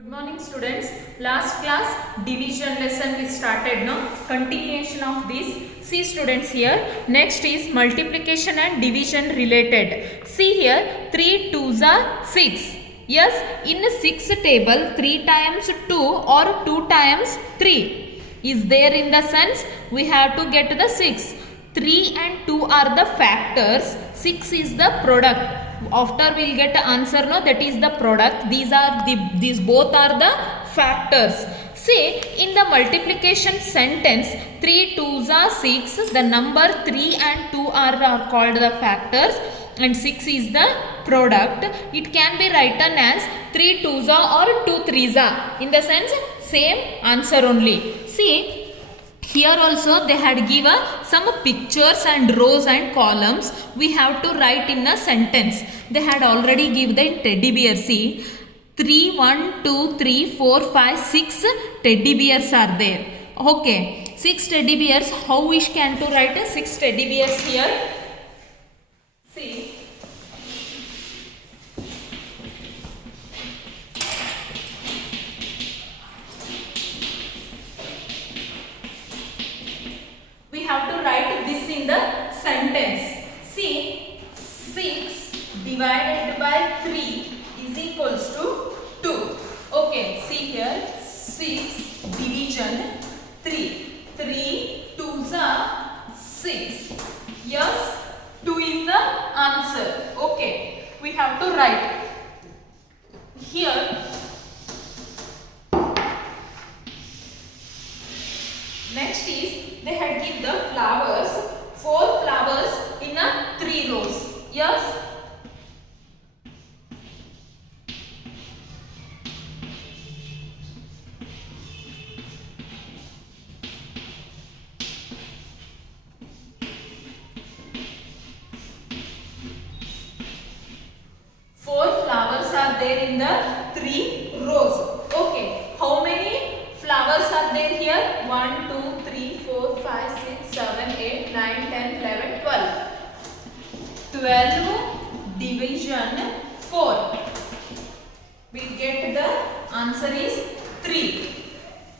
Good morning students. Last class division lesson we started now. Continuation of this. See students here. Next is multiplication and division related. See here 3 2s are 6. Yes, in 6 table 3 times 2 or 2 times 3 is there in the sense we have to get the 6. 3 and 2 are the factors. 6 is the product. After we'll get the answer, no, that is the product. These both are the factors. See, in the multiplication sentence 3 2s are 6, the number 3 and 2 are called the factors and 6 is the product. It can be written as 3 2s are or 2 3s are, in the sense same answer only. See, here also they had given some pictures and rows and columns. We have to write in a sentence. They had already given the teddy bear. See, 3, 1, 2, 3, 4, 5, 6 teddy bears are there. Okay, 6 teddy bears. How we can to write 6 teddy bears here? See, we have to write this in the sentence. See, 6 divided by 3 is equals to 2. Okay, see here 6 division 3. 3 2s are 6. Yes, 2 is the answer. Okay, we have to write here. Next is they had give the flowers, 4 flowers in a 3 rows. Yes. Four flowers are there in the 3 rows. Okay. How many flowers are there here? 1, 2, 3, 4, 5, 6, 7, 8, 9, 10, 11, 12. 12 division 4. We get the answer is 3.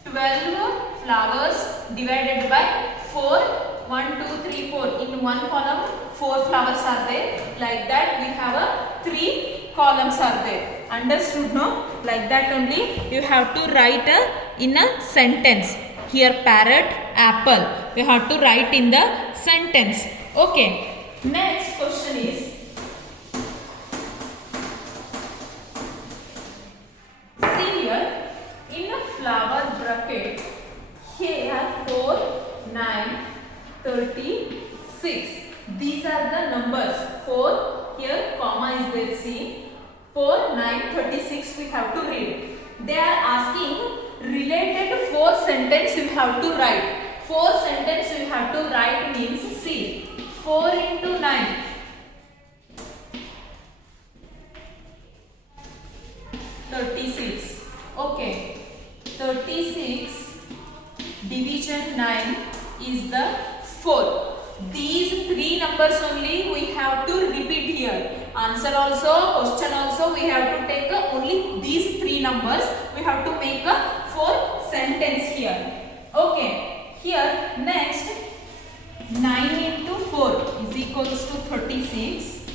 12 flowers divided by 4. 1, 2, 3, 4. In one column 4 flowers are there. Like that we have a 3 columns are there. Understood, no? Like that only you have to write in a sentence. Here parrot, apple. We have to write in the sentence. Okay. Next question is, see here in a flower bracket, here 4, 9, 36. These are the numbers. 4, here comma is there. See, 4, 9, 36 we have to read. They are asking related 4 sentence you have to write. 4 sentence you have to write means, see, 4 into 9. 36. Okay. 36 division 9 is the 4. These 3 numbers only we have to repeat here. Answer also, question also, we have to take only these 3 numbers. We have to make a 4 sentence here. Okay. Here next 9 into 4 is equals to 36.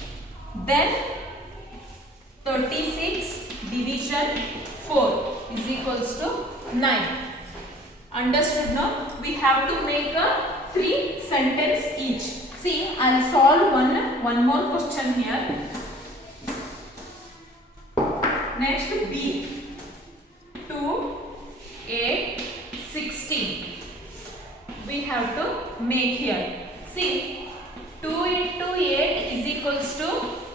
Then 36 division 4 is equals to 9. Understood now? We have to make a 3 sentence each. See, I'll solve one more question here. Next B. 2, 8, 16. We have to make here. See, 2 into 8 is equals to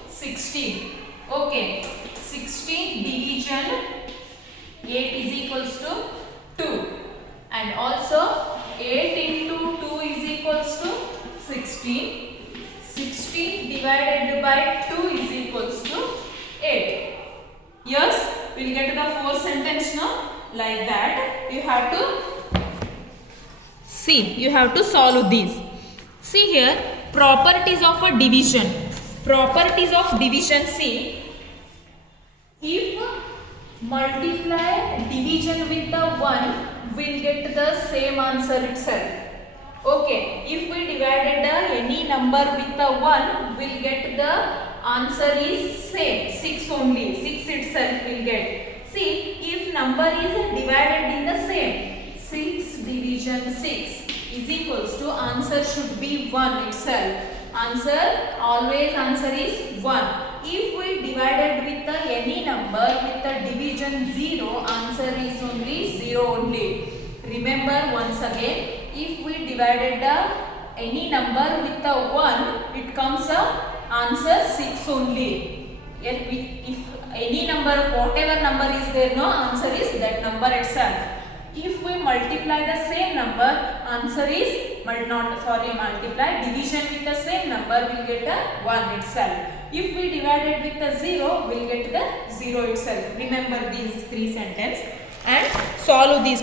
16. Okay, 16 division 8 is equals to 2. And also 8 into 2 is equals to 16. 16 divided by 2 is equals to 8. Yes, we will get the 4 sentence now. Like that you have to see, you have to solve these. See here, properties of a division. Properties of division. See, if multiply division with the 1, will get the same answer itself. Okay, if we divided any number with the 1, will get the answer is same, 6 only, 6 itself will get. See, if number is divided in the same, 6 division 6 is equals to answer should be 1 itself. Answer, always answer is 1. If we divided with the any number with the division 0, answer is only 0 only. Remember once again, if we divided the any number with the 1, it comes a answer 6 only. If any number, whatever number is there, no, answer is that number itself. If we multiply the same number, answer is multiply division with the same number, will get a 1 itself. If we divided with the 0, will get the 0 itself. Remember these 3 sentences and solve these.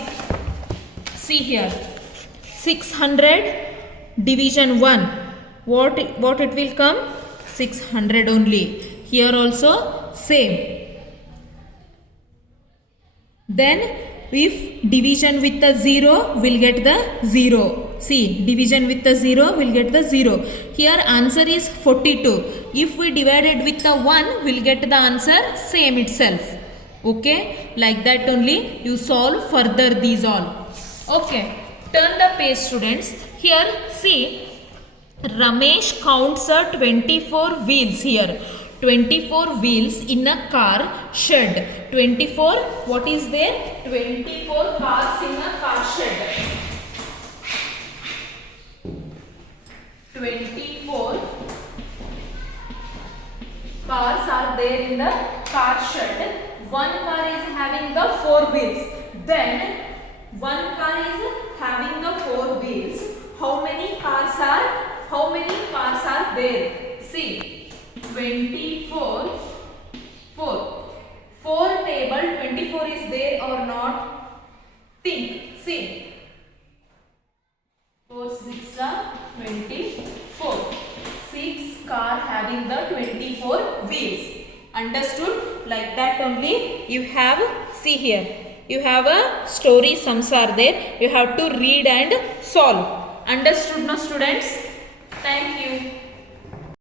See here, 600 division 1, what it will come? 600 only. Here also same. Then if division with the 0, will get the 0. See, division with the 0 will get the 0. Here answer is 42. If we divided with the 1, will get the answer same itself. Okay, like that only you solve further these all. Okay, turn the page students. Here see, Ramesh counts 24 wheels here. 24 wheels in a car shed. 24, what is there? 24 cars in a car shed. 24 cars are there in the car shed. One car is having the 4 wheels. Then one car is having the 4 wheels. How many cars are there? See, 24, 4 table, 24 is there or not? Think, see, 4 6 are 24. 6 car having the 24 wheels. Understood? Like that only you have, see here, you have a story, sums are there, you have to read and solve. Understood, no students? Thank you.